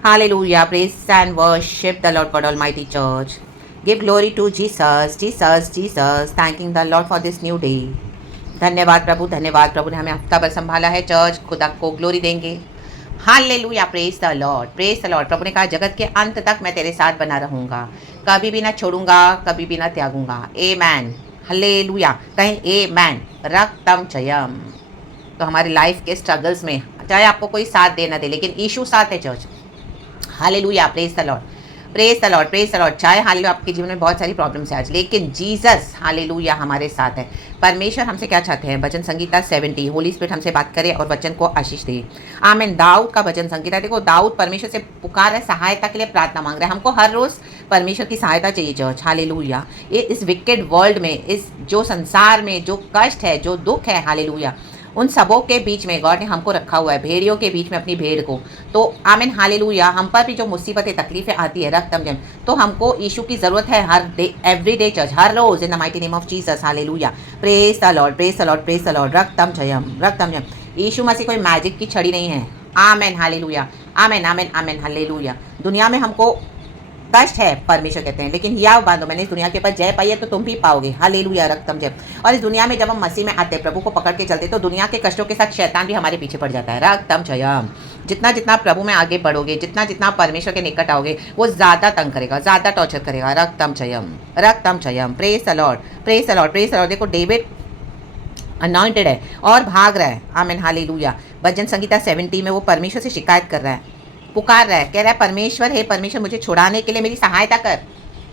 Hallelujah. Praise and worship the Lord God Almighty Church. Give glory to Jesus, Jesus, Jesus. Thanking the Lord for this new day. धन्यवाद प्रभु ने हमें हफ्ता भर संभाला है। Church खुदा को ग्लोरी देंगे। Hallelujah, praise the Lord, praise the Lord. प्रभु ने कहा जगत के अंत तक मैं तेरे साथ बना रहूंगा, कभी भी ना छोड़ूंगा, कभी भी ना त्यागूंगा। आमेन, हालेलुया, कहें आमेन। रक्तम जयम। तो हमारी लाइफ के स्ट्रगल्स में चाहे आपको कोई साथ दे ना दे, लेकिन यीशु साथ है church. Hallelujah, praise the Lord, praise the Lord, praise the Lord. चाहे हालेलुया आपके जीवन में बहुत सारी प्रॉब्लम्स है आज, लेकिन जीसस हालेलुया हमारे साथ है। परमेश्वर हमसे क्या चाहते हैं? भजन संगीता 70, होली स्पिरिट हमसे बात करे और वचन को आशीष दे। आमीन। दाऊद का भजन संगीता, देखो दाऊद परमेश्वर से पुकार है, सहायता के लिए प्रार्थना मांग रहे हैं। हमको हर रोज परमेश्वर की सहायता चाहिए चर्च। हालेलुया। ये इस विकेड वर्ल्ड में, इस जो संसार में जो कष्ट है, जो दुख है, हालेलुया, उन सबों के बीच में गॉड ने हमको रखा हुआ है, भेड़ियों के बीच में अपनी भेड़ को। तो आमीन, हालेलुया। हम पर भी जो मुसीबतें तकलीफें आती है, रक्तम जम, तो हमको यीशु की जरूरत है हर डे, एवरी डे चर्च, हर रोज, in the mighty name of Jesus. Hallelujah, praise the Lord, praise the Lord, praise the Lord. रक्तम जयम, रक्तम जयम। यीशु मसीह कोई मैजिक की छड़ी नहीं है। आमीन, हालेलुया, आमीन, आमीन, आमीन, हालेलुया। दुनिया में हमको कष्ट है, परमेश्वर कहते हैं, लेकिन या बांधो, मैंने इस दुनिया के ऊपर जय पाई है तो तुम भी पाओगे। हालेलुया, रक्तम जय। और इस दुनिया में जब हम मसीह में आते हैं, प्रभु को पकड़ के चलते, तो दुनिया के कष्टों के साथ शैतान भी हमारे पीछे पड़ जाता है। रक्तम जयम। जितना जितना प्रभु में आगे बढ़ोगे, जितना जितना परमेश्वर के निकट आओगे, वो ज्यादा तंग करेगा, ज्यादा टॉर्चर करेगा। रक्तम जयम, रक्तम जयम। Praise the Lord, praise the Lord, praise the Lord. देखो डेविड अनॉइंटेड है और भाग रहा है। आमीन, हालेलुया। भजन संगीता 70 में वो परमेश्वर से शिकायत कर रहा है, पुकार रहा है, कह रहा है परमेश्वर, हे परमेश्वर, मुझे छुड़ाने के लिए मेरी सहायता कर।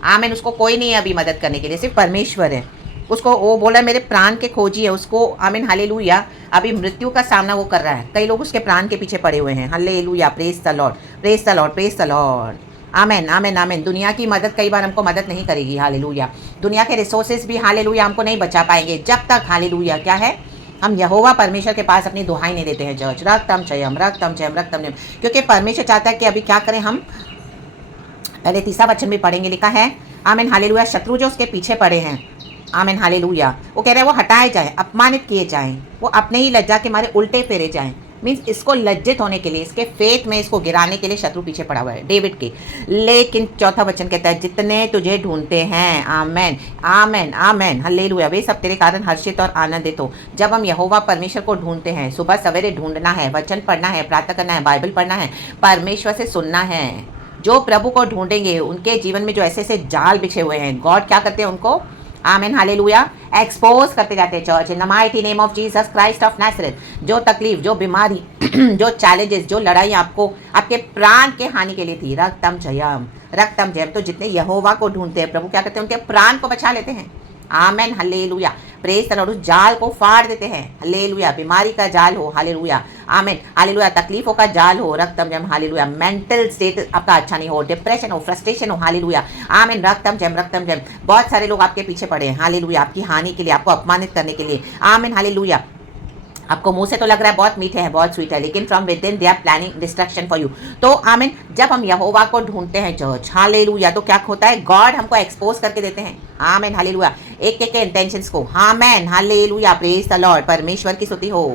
आमीन। उसको कोई नहीं है अभी मदद करने के लिए, सिर्फ परमेश्वर है। उसको वो बोला मेरे प्राण के खोजी है उसको। आमीन, हालेलुया। अभी मृत्यु का सामना वो कर रहा है। कई लोग उसके प्राण के पीछे पड़े हुए हैं। Hallelujah, praise the Lord, praise the Lord, praise the Lord. आमीन, आमीन, आमीन। दुनिया की मदद कई बार हमको मदद नहीं करेगी। हालेलुया। दुनिया के रिसोर्सेज भी हालेलुया हमको नहीं बचा पाएंगे जब तक हालेलुया क्या है, हम यहोवा परमेश्वर के पास अपनी दुहाई नहीं देते हैं चर्च। रक्तम जयम, रक्तम जयम, रक्तम जयम। क्योंकि परमेश्वर चाहता है कि अभी क्या करें हम, पहले तीसरा वचन भी पढ़ेंगे, लिखा है आमीन, हालेलुया, शत्रु जो उसके पीछे पड़े हैं, आमीन, हालेलुया, वो कह रहे हैं वो हटाए जाएं, अपमानित किए जाएं, वो अपने ही लज्जा के मारे उल्टे फेरे जाएं। मीन्स इसको लज्जित होने के लिए, इसके फेथ में इसको गिराने के लिए शत्रु पीछे पड़ा हुआ है डेविड के। लेकिन चौथा वचन कहता है जितने तुझे ढूंढते हैं, आमेन, आमेन, आमेन, हालेलुया, वे सब तेरे कारण हर्षित और आनंदित हो। जब हम यहोवा परमेश्वर को ढूंढते हैं, सुबह सवेरे ढूंढना है, वचन पढ़ना है, प्रार्थना करना है, बाइबल पढ़ना है, परमेश्वर से सुनना है। जो प्रभु को ढूंढेंगे उनके जीवन में जो ऐसे ऐसे जाल बिछे हुए हैं, गॉड क्या करते हैं उनको, आमीन, हालेलुया, एक्सपोज करते जाते हैं church. In the mighty name of Jesus Christ of Nazareth. जो तकलीफ, जो बीमारी, जो चैलेंजेस, जो लड़ाई आपको आपके प्राण के हानि के लिए थी, रक्तम जयम, रक्तम जयम। तो जितने यहोवा को ढूंढते हैं, प्रभु क्या करते हैं, उनके प्राण को बचा लेते हैं। आमेन, हालेलुया, प्रेज द लॉर्ड। उस जाल को फाड़ देते हैं। हालेलुया। बीमारी का जाल हो, हालेलुया, आमेन, हालेलुया, तकलीफों का जाल हो, रक्तम जयम, हालेलुया, मेंटल स्टेट आपका अच्छा नहीं हो, डिप्रेशन हो, फ्रस्ट्रेशन हो, हालेलुया, आमेन, रक्तम जयम, रक्तम जयम। बहुत सारे लोग आपके पीछे पड़े हैं, हालेलुया, आपकी हानि के लिए, आपको अपमानित करने के लिए, आमेन, हालेलुया। आपको मुंह से तो लग रहा है बहुत मीठे हैं, बहुत स्वीट है, लेकिन from within they are planning destruction for you. तो आमीन, जब हम यहोवा को ढूंढते हैं चर्च, हालेलुया, तो क्या होता है, गॉड हमको एक्सपोज करके देते हैं। आमीन, हालेलुया, एक एक के इंटेंशंस को। आमीन, हालेलुया, प्रेज द लॉर्ड, परमेश्वर की स्तुति हो,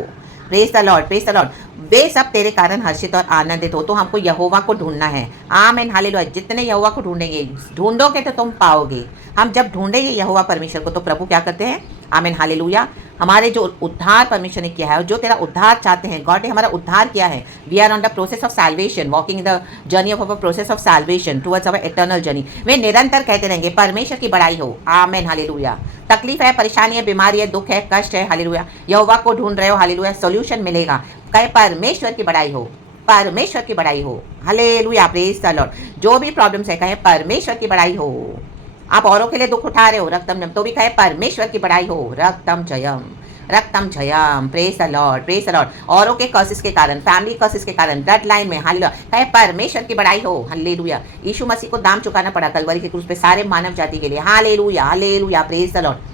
praise the Lord, praise the Lord. वे सब तेरे कारण हर्षित और आनंदित हो। तो हमको यहोवा को ढूंढना है। आमीन, हालेलुया। जितने यहोवा को ढूंढेंगे, ढूंढोगे तो तुम पाओगे। हम जब ढूंढेंगे यहोवा परमेश्वर को, तो प्रभु क्या करते हैं, आमीन, हालेलुया, हमारे जो उद्धार परमेश्वर ने किया है और जो तेरा उद्धार चाहते हैं, गॉड ने हमारा उद्धार किया है। We are on the process of salvation, walking in the journey of our process of salvation towards our eternal journey. वे निरंतर कहते रहेंगे परमेश्वर की बड़ाई हो। आमीन, हालेलुया। तकलीफ है, परेशानी है, बीमारी है, दुख है, कष्ट है, हालेलुया, यहोवा को ढूंढ रहे हो, हालेलुया, सॉल्यूशन मिलेगा। कहे परमेश्वर की बड़ाई हो, परमेश्वर की बड़ाई हो, हालेलुया, प्रेज द लॉर्ड। जो भी प्रॉब्लम्स है, कहे परमेश्वर की बड़ाई हो। आप औरों के लिए दुख उठा रहे हो, रक्तम जयम, तो भी कहे परमेश्वर की बड़ाई हो, रक्तम जयम, रक्तम जयम, praise the Lord, praise the lord. औरों के कर्सेस के कारण, फैमिली कर्सेस के कारण, ब्लड लाइन में, हालेलुया, कहे परमेश्वर की बड़ाई हो, हालेलुया। यीशु मसीह को दाम चुकाना पड़ा कलवरी के क्रूस पे सारे मानव जाति के लिए, hallelujah, hallelujah, praise the lord.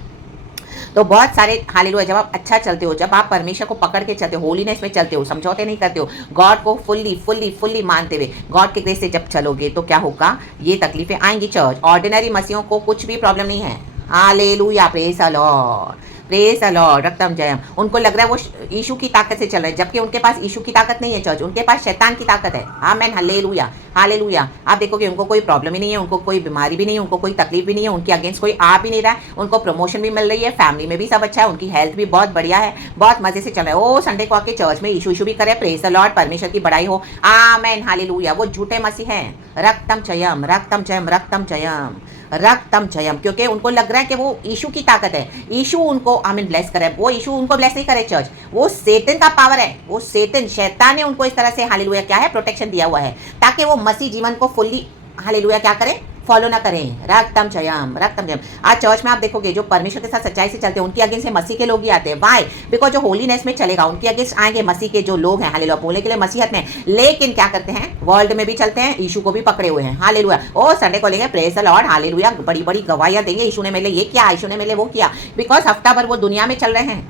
तो बहुत सारे हालेलुया, जब आप अच्छा चलते हो, जब आप परमेश्वर को पकड़ के चलते हो, होलीनेस में चलते हो, समझौते नहीं करते हो, गॉड को फुल्ली फुल्ली फुल्ली मानते हुए गॉड के ग्रेस से जब चलोगे, तो क्या होगा, ये तकलीफें आएंगी चर्च। ऑर्डिनरी मसीहों को कुछ भी प्रॉब्लम नहीं है। Hallelujah, praise the Lord, praise the Lord, रक्तम जयम। उनको लग रहा है वो यीशु की ताकत से चल रहे हैं, जबकि उनके पास यीशु की ताकत नहीं है चर्च, उनके पास शैतान की ताकत है। आमेन, हालेलुया, हालेलुया। आप देखोगे उनको कोई प्रॉब्लम ही नहीं है, उनको कोई बीमारी भी नहीं है, उनको कोई तकलीफ भी नहीं है, उनके अगेंस्ट कोई आ भी नहीं रहा है, उनको प्रमोशन भी मिल रही है, फैमिली में भी सब अच्छा है, उनकी हेल्थ भी बहुत बढ़िया है, बहुत मजे से चल रहा है। ओ संडे को आके चर्च में इशू भी करे, प्रेज द लॉर्ड, परमेश्वर की बड़ाई हो, आमेन, हालेलुया। वो झूठे मसीह हैं, रक्तम जयम, रक्तम जयम, रक्तम जयम, रक्तम जयम, क्योंकि उनको लग रहा है कि वो यीशु की ताकत है, यीशु उनको आमीन ब्लेस करे। वो यीशु उनको ब्लेस नहीं करे चर्च, वो सेतन का पावर है, वो सेतन शैतान ने उनको इस तरह से हालेलुया क्या है प्रोटेक्शन दिया हुआ है, ताकि वो मसीह जीवन को फुल्ली हालेलुया क्या करें, फॉलो ना करें। रक्तम जयम, रक्तम जयम। आज चर्च में आप देखोगे जो परमेश्वर के साथ सच्चाई से चलते हैं उनके अगेंस्ट से मसीह के लोग ही आते हैं। वाई? बिकॉज जो होलीनेस में चलेगा उनके अगेंस्ट आएंगे मसीह के जो लोग हैं, हालेलुया, बोलने के लिए मसीहत में, लेकिन क्या करते हैं, वर्ल्ड में भी चलते हैं, यीशु को भी पकड़े हुए हैं, हालेलुया। ओ संडे को लेंगे प्रेज द लॉर्ड, हालेलुया, बड़ी बड़ी गवाहियां देंगे, यीशु ने मिले ये किया, यीशु ने मिले वो किया, बिकॉज हफ्ता भर वो दुनिया में चल रहे हैं,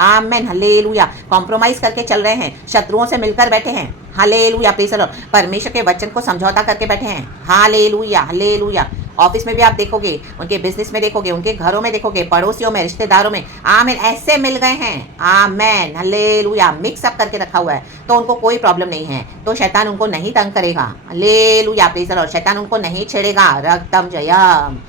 आमेन, हालेलुया, कॉम्प्रोमाइज करके चल रहे हैं, शत्रुओं से मिलकर बैठे हैं, हालेलुया, प्रेज द लॉर्ड, परमेश्वर के वचन को समझौता करके बैठे हैं, हालेलुया, हालेलुया। ऑफिस में भी आप देखोगे, उनके बिजनेस में देखोगे, उनके घरों में देखोगे, पड़ोसियों में, रिश्तेदारों में, आमीन, ऐसे मिल गए हैं, आमेन, हालेलुया, मिक्स अप करके रखा हुआ है, तो उनको कोई प्रॉब्लम नहीं है, तो शैतान उनको नहीं तंग करेगा, हालेलुया, प्रेज द लॉर्ड, शैतान उनको नहीं छेड़ेगा, रक्तम जयम,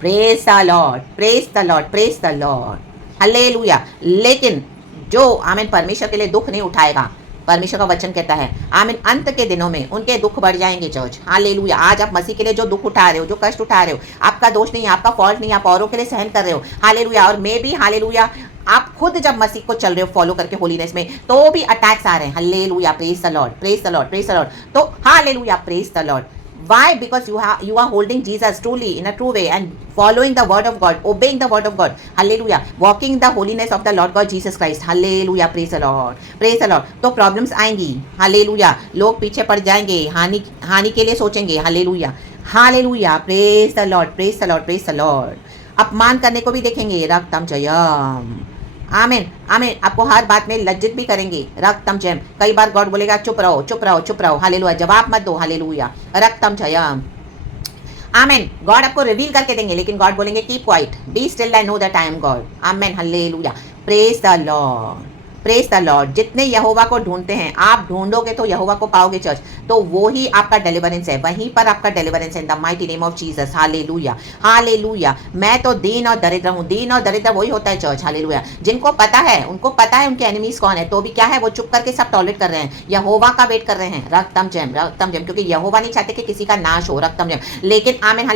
praise the Lord, praise the Lord, praise the lord, hallelujah. लेकिन जो आमीन परमेश्वर के लिए दुख नहीं उठाएगा, परमेश्वर का वचन कहता है आमीन अंत के दिनों में उनके दुख बढ़ जाएंगे चर्च, हालेलुया। आज आप मसीह के लिए जो दुख उठा रहे हो, जो कष्ट उठा रहे हो, आपका दोष नहीं है, आपका फॉल्ट नहीं है, आप औरों के लिए सहन कर रहे हो, हालेलुया। और मैं भी हालेलुया, आप खुद जब मसीह को चल रहे हो फॉलो करके होलीनेस में, तो भी अटैक्स आ रहे हैं, hallelujah, praise the Lord, praise the Lord, praise the lord, तो hallelujah, praise the lord. Why? Because you are holding Jesus truly in a true way and following the word of God, obeying the word of God, hallelujah, walking the holiness of the Lord God Jesus Christ, hallelujah, praise the Lord, praise the Lord। तो problems आएंगी, hallelujah, लोग पीछे पड़ जाएंगे, हानि के लिए सोचेंगे, hallelujah, hallelujah, praise the Lord, praise the Lord, praise the Lord. अपमान करने को भी देखेंगे, रक्तम जयम, आमीन, आमीन, आपको हर बात में लज्जित भी करेंगे, रक्तम जयम। कई बार गॉड बोलेगा चुप रहो, चुप रहो, चुप रहो, हालेलुया, जवाब मत दो, हालेलुया, रक्तम जयम, आमीन। गॉड आपको रिवील करके देंगे, लेकिन गॉड बोलेंगे keep quiet, be still, I know that I am God, amen, hallelujah, praise the Lord, praise the lord. जितने यहोवा को ढूंढते हैं, आप ढूंढोगे तो यहोवा को पाओगे चर्च, तो वो ही आपका डिलीवरेंस है, वहीं पर आपका डिलीवरेंस है, इन the mighty name of Jesus, hallelujah, hallelujah. मैं तो दीन और दरिद्र हूँ, दीन और दरिद्र वही होता है चर्च, हालेलुया। जिनको पता है, उनको पता है उनके एनिमीज कौन है, तो भी क्या है, वो चुप करके सब टॉलरेट कर रहे हैं, यहोवा का वेट कर रहे हैं, रक्तम जयम, रक्तम जयम, क्योंकि यहोवा नहीं चाहते कि किसी का नाश हो, रक्तम जयम। लेकिन आमीन,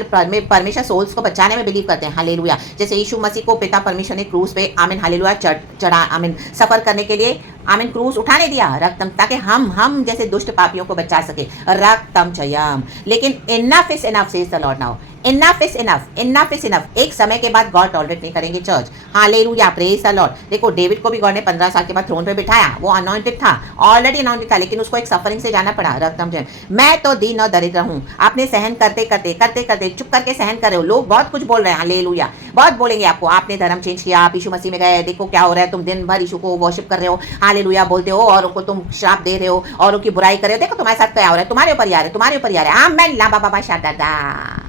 परमेश्वर सोल्स को बचाने में बिलीव करते हैं, हालेलुया। जैसे यीशु मसीह को पिता परमेश्वर ने क्रूस पे आमीन, हालेलुया, चढ़ा, आमीन, सफर करने के लिए आमीन क्रूस उठाने दिया, रक्तम, ताकि हम जैसे दुष्ट पापियों को बचा सके, रक्तम जयम। लेकिन enough is enough says the Lord now, enough is enough, enough is enough. एक समय के बाद गॉड टॉलरेट नहीं करेंगे church, hallelujah, praise the Lord. देखो डेविड को भी गॉड ने 15 साल के बाद थ्रोन पे बिठाया, वो अनॉइंटेड था, ऑलरेडी अनॉइंटेड था, लेकिन उसको एक सफरिंग से जाना पड़ा, रक्तम जयम। मैं तो दीन और दरिद्र हूँ, आपने सहन करते करते करते करते चुप करके सहन कर रहे हो, लोग बहुत कुछ बोल रहे हैं, हालेलुया, बहुत बोलेंगे आपको, आपने धर्म चेंज किया, आप यीशु मसीह में गए, देखो क्या हो रहा है, तुम दिन भर यीशु को वर्शिप कर रहे हो, हालेलुया बोलते हो, औरों को तुम श्राप दे रहे हो, औरों की बुराई कर रहे हो, देखो तुम्हारे साथ क्या हो रहा है, तुम्हारे ऊपर यार है, तुम्हारे ऊपर यार है, आमेन, ला बाबा शादा।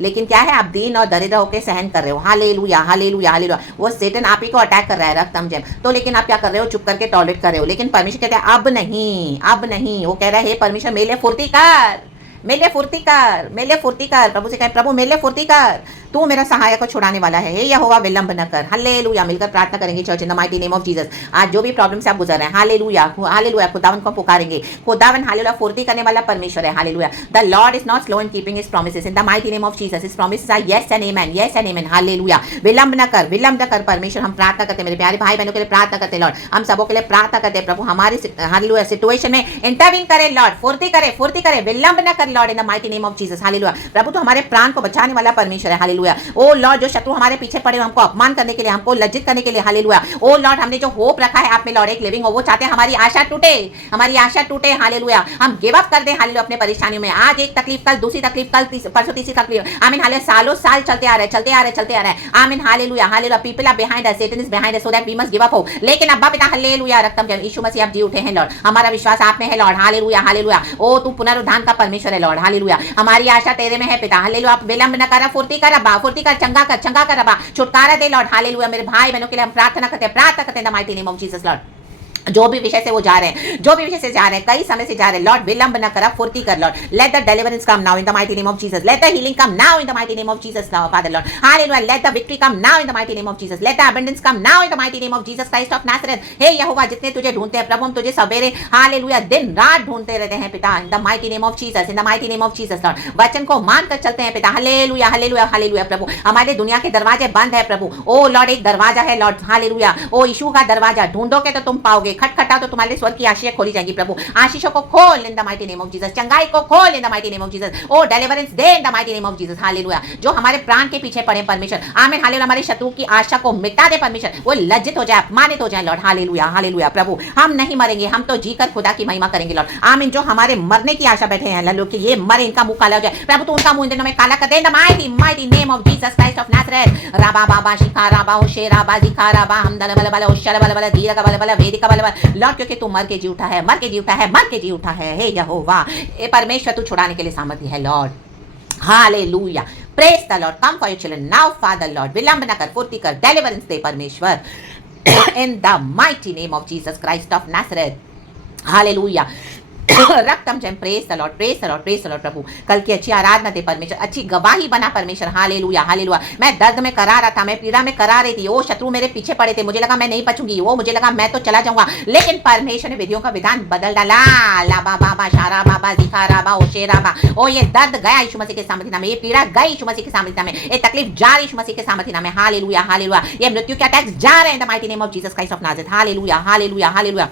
लेकिन क्या है, आप दीन और दरिद्र होकर सहन कर रहे हो, हालेलुया, हालेलुया, हालेलुया। वो सेटन आप ही को अटैक कर रहा है, रक्तम जयम। तो लेकिन आप क्या कर रहे हो, चुप करके टॉलरेट कर रहे हो। लेकिन परमेश्वर कहते हैं अब नहीं, अब नहीं। वो कह रहा है हे परमेश्वर मेरे फुर्ती कर, मेले फुर्ती कर, मेले फुर्ती कर। प्रभु से कहे प्रभु मेले फुर्ती कर, तू मेरा सहायक को छुड़ाने वाला है, हे यहोवा विलंब न कर, हालेलुया। मिलकर प्रार्थना करेंगे church in the mighty name of Jesus. आज जो भी प्रॉब्लम से आप गुजर रहे हैं, हालेलुया, हालेलुया, खुदावन को पुकारेंगे, खुदावन हालेलुया फुर्ती करने वाला परमेश्वर है, hallelujah. The Lord is not slow in keeping his promises, in the mighty name of Jesus. His promises are yes and amen, yes and amen, hallelujah. विलंब न कर, विलंब न कर परमेश्वर। हम प्रार्थना करते हैं मेरे प्यारे भाई बहनों के लिए, प्रार्थना करते हैं लॉर्ड, हम सबों के लिए प्रार्थना करते हैं प्रभु, हमारी हालेलुया सिचुएशन में इंटरवीन करे लॉर्ड, फुर्ती करे, फुर्ती करे, विलंब न कर lord, in the mighty name of Jesus, hallelujah. प्रभु तो हमारे प्राण को बचाने वाला परमेश्वर है, हालेलुया। ओ लॉर्ड जो शत्रु हमारे पीछे पड़े हमको अपमान करने के लिए, हमको लज्जित करने के लिए, हालेलुया। ओ लॉर्ड हमने जो होप रखा है आप में लॉर्ड, एक लिविंग हो, वो चाहते हैं हमारी आशा टूटे, हमारी आशा टूटे, हालेलुया। हम गिव अप कर दें, हालेलुया, अपने परेशानियों में। आज एक तकलीफ, कल दूसरी तकलीफ, कल परसों तीसरी तकलीफ, आमीन, हालेलुया। सालों साल चलते आ रहे, चलते आ रहे, चलते आ रहे, आमीन, hallelujah, hallelujah. People are behind us, Satan is behind us, so that we must give up हो। लेकिन अब्बा पिता हालेलुया, रक्तम जयम, यीशु मसीह आप जी उठे हैं लॉर्ड, हमारा विश्वास आप में है लॉर्ड, हालेलुया, हालेलुया। ओ तू पुनरुत्थान का परमेश्वर है लॉर्ड, हालेलुया। हमारी आशा तेरे में है पिता, हालेलुया। आप विलंब न कर, फुर्ती कर अब्बा, फुर्ती कर, चंगा कर, चंगा कर अब्बा, छुटकारा दे लॉर्ड, हालेलुया। मेरे भाई बहनों के लिए हम प्रार्थना करते हैं, प्रार्थना करते हैं the mighty name of Jesus Lord, जो भी विषय से वो जा रहे हैं, जो भी विषय से जा रहे हैं, कई समय से जा रहे हैं, लॉर्ड विलंब न कर, फुर्ती कर lord. Let the deliverance come now in the mighty name of Jesus, let the healing come now in the mighty name of Jesus now father lord, hallelujah. Let the victory come now in the mighty name of Jesus, let the abundance come now in the mighty name of Jesus Christ of Nazareth. हे यहोवा, जितने तुझे ढूंढते हैं प्रभु, हम तुझे सवेरे hallelujah दिन रात ढूंढते रहते हैं पिता, इन the mighty name of Jesus, in the mighty name of Jesus Lord. वचन को मानकर चलते हैं पिता, हालेलुया हालेलुया हालेलुया प्रभु। हमारे दुनिया के दरवाजे बंद है प्रभु, ओ लॉर्ड एक दरवाजा है लॉर्ड, हालेलुया, ओ यीशु का दरवाजा, ढूंढोगे तो तुम पाओगे, खटखटा तो तुम्हारे स्वर्ग की आशीष खोली जाएगी प्रभु। आशीषों को खोल in the mighty name of Jesus, चंगाई को खोल in the mighty name of Jesus, ओ डिलीवरेंस दे in the mighty name of Jesus, hallelujah. जो हमारे प्राण के पीछे पड़े परमेश्वर, आमीन हालेलुया, हमारे शत्रु की आशा को मिटा दे परमेश्वर, वो लज्जित हो जाए, अपमानित हो जाए लॉर्ड, हालेलुया हालेलुया प्रभु। हम नहीं मरेंगे, हम तो जीकर खुदा की महिमा करेंगे लॉर्ड, आमीन। जो हमारे मरने की आशा बैठे हैं लॉर्ड, कि ये मरे, इनका मुंह काला हो जाए प्रभु, तो उनका मुंह इन दिनों में काला कर दे in the mighty mighty name of Jesus Christ of Nazareth. राबा बाबा शिखा राबा ओ शेरा बा जिखा राबा हम दल बल बल ओ शर बल बल धीर का बल बल वेदिका बल बल लॉर्ड, क्योंकि तू मर के जी उठा है, मर के जी उठा है, मर के जी उठा है। हे यहोवा, ए परमेश्वर, तू छुड़ाने के लिए सामर्थ्य है lord, hallelujah. Praise the lord, come for your children now father lord, विलंब न कर, फुर्ती कर, डिलीवरेंस दे परमेश्वर, in the mighty name of Jesus Christ of Nazareth, hallelujah. रक्तम जय, praise the Lord, praise the Lord, praise the Lord प्रभु। कल की अच्छी आराधना दे परमेश्वर, अच्छी गवाही बना परमेश्वर, हालेलुया हालेलुया। मैं दर्द में करा रहा था, मैं पीड़ा में करा रही थी, वो शत्रु मेरे पीछे पड़े थे, मुझे लगा मैं नहीं बचूंगी, वो मुझे लगा मैं तो चला जाऊंगा, लेकिन परमेश्वर ने विधियों का विधान बदल डाला। लाबा बाबा शारा बाबा दिखा राबा ओ शेरा बा, ओ ये दर्द गया यीशु मसीह के सामर्थ्य नाम में, ये पीड़ा गई यीशु मसीह के सामर्थ्य नाम में, ये तकलीफ जा रही यीशु मसीह के सामर्थ्य नाम में, हालेलुया हालेलुया। ये मृत्यु के अटैक्स जा रहे हैं in the mighty name of Jesus Christ of Nazareth, hallelujah hallelujah hallelujah.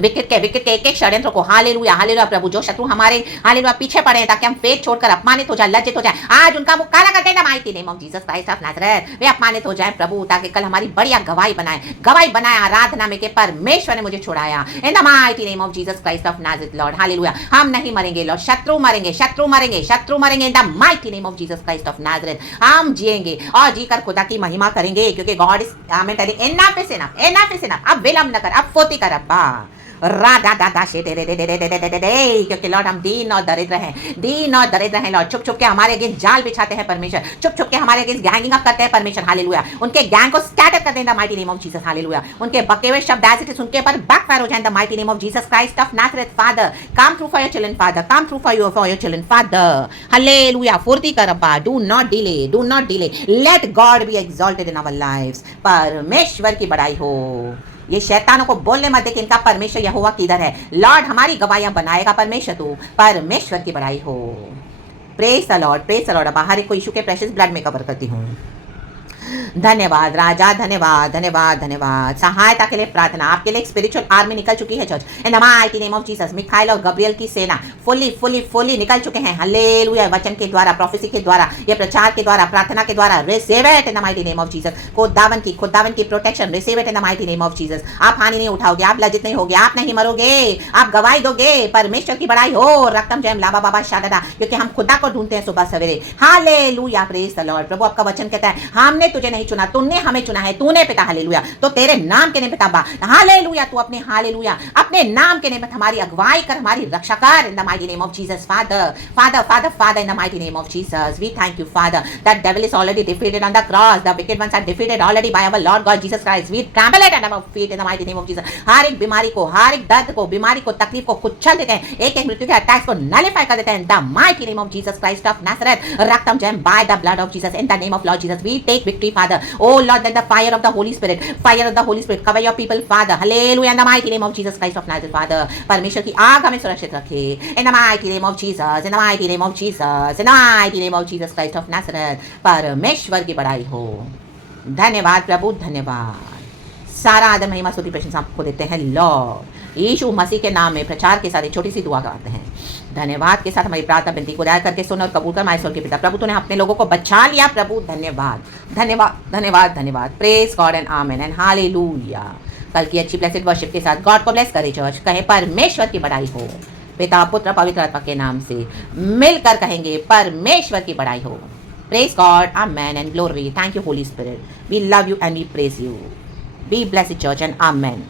Wicket के एक एक षड्यंत्र को, हालेलुया हालेलुया प्रभु, जो शत्रु हमारे हालेलुया पीछे पड़े हैं ताकि हम फेथ छोड़कर अपमानित हो जाए, लज्जित हो जाए, आज उनका मुंह काला कर देना mighty name of Jesus Christ of Nazareth. वे अपमानित हो जाए प्रभु, ताकि कल हमारी बढ़िया गवाही बनाए आराधना में कि परमेश्वर ने मुझे छुड़ाया, इन the mighty name of Jesus Christ of Nazareth Lord, hallelujah. हम नहीं मरेंगे लॉर्ड, शत्रु मरेंगे, शत्रु मरेंगे, शत्रु मरेंगे, इन the mighty name of Jesus Christ of Nazareth. हम जिएंगे और जीकर खुदा की महिमा करेंगे, क्योंकि गॉड इज आमीन telling enough is enough, enough is enough. अब विलंब न कर, अब फुर्ती कर अब्बा, राधा दादा शे दे दे दे दे दे दे दे दे, क्योंकि लॉर्ड हम दीन और दरिद्र हैं, दीन और दरिद्र हैं लॉर्ड। छुप छुप के हमारे अगेंस्ट जाल बिछाते हैं परमेश्वर, छुप छुप के हमारे अगेंस्ट गैंगिंग अप करते हैं परमेश्वर, हालेलुया। उनके गैंग को स्कैटर कर दें the mighty name of Jesus, hallelujah. उनके बके हुए शब्द एज इट इज उनके ऊपर बैकफायर हो जाए the mighty name of Jesus Christ of Nazareth. Father come through for your children, father come through for your children father, hallelujah. फुर्ती कर अब्बा, do not delay, do not delay, let God be exalted in our lives. परमेश्वर की बड़ाई हो। ये शैतानों को बोलने मत दे कि इनका परमेश्वर यहोवा किधर है, लॉर्ड हमारी गवाहियां बनाएगा परमेश्वर, तू परमेश्वर की बड़ाई हो। Praise the Lord, praise the Lord. अब हर एक को यीशु के प्रेशियस ब्लड में कवर करती हूँ। धन्यवाद राजा, धन्यवाद धन्यवाद धन्यवाद। सहायता के लिए प्रार्थना, आपके लिए एक स्पिरिचुअल आर्मी निकल चुकी है church, in the mighty name of Jesus. Mikhail और गब्रियल की सेना फुली फुली फुली निकल चुके हैं, हालेलुया। वचन के द्वारा, प्रोफेसी के द्वारा, ये प्रचार के द्वारा, प्रार्थना के द्वारा, receive it in the mighty name of Jesus. खुदावन की protection, receive it in the mighty name of Jesus. आप हानि नहीं उठाओगे, आप लज्जित नहीं होगे, आप नहीं मरोगे, आप गवाही दोगे, परमेश्वर की बड़ाई हो। रक्तम जयम लाबा बाबा शादा, क्योंकि हम खुदा को ढूंढते हैं सुबह सवेरे, हालेलुया। Praise the Lord. प्रभु आपका वचन कहता है हमने तुझे नहीं चुना, तुमने हमें चुना है, तूने पिता, हालेलुया। तो तेरे नाम के निमित्त अब्बा, हालेलुया, तू अपने हालेलुया अपने नाम के निमित्त हमारी अगुवाई कर, हमारी रक्षा कर, in the mighty name of Jesus. Father father father father, in the mighty name of Jesus we thank you father that devil is already defeated on the cross, the wicked ones are defeated already by our lord God Jesus Christ. We trample it under our feet in the mighty name of Jesus. हर एक बीमारी को, हर एक दर्द को, बीमारी को, तकलीफ को कुचल देते हैं, एक एक मृत्यु के अटैक्स को नलिफाई कर देते हैं, in the mighty name of Jesus Christ of Nazareth. रक्तम जयम by the blood of Jesus, in the name of lord Jesus we take victory father. O lord, that the fire of the holy spirit, fire of the holy spirit cover your people father, hallelujah, in the mighty name of Jesus Christ of Nazareth. Father परमेश्वर की आग हमें सुरक्षित रखे, in the mighty name of Jesus, in the mighty name of Jesus, in the mighty name of Jesus Christ of Nazareth. परमेश्वर की बड़ाई हो। धन्यवाद प्रभु, धन्यवाद। सारा आदर महिमा स्तुति प्रशंसा आपको देते हैं लॉर्ड यीशु मसीह के नाम में। प्रचार के साथ एक छोटी सी दुआ गाते हैं। धन्यवाद के साथ हमारी प्रार्थना विनती को दया करके सुन और कबूल कर, माय के पिता। प्रभु तूने अपने लोगों को बचा लिया प्रभु, धन्यवाद धन्यवाद धन्यवाद धन्यवाद। Praise God and amen and hallelujah. कल की अच्छी ब्लेसेड वर्शिप के साथ गॉड को ब्लेस करे चर्च। कहे परमेश्वर की बड़ाई हो, पिता पुत्र पवित्र आत्मा के नाम से मिलकर कहेंगे परमेश्वर की बड़ाई हो। Praise God, amen and glory. Thank you Holy Spirit, we love you and we praise you. Be blessed church and amen.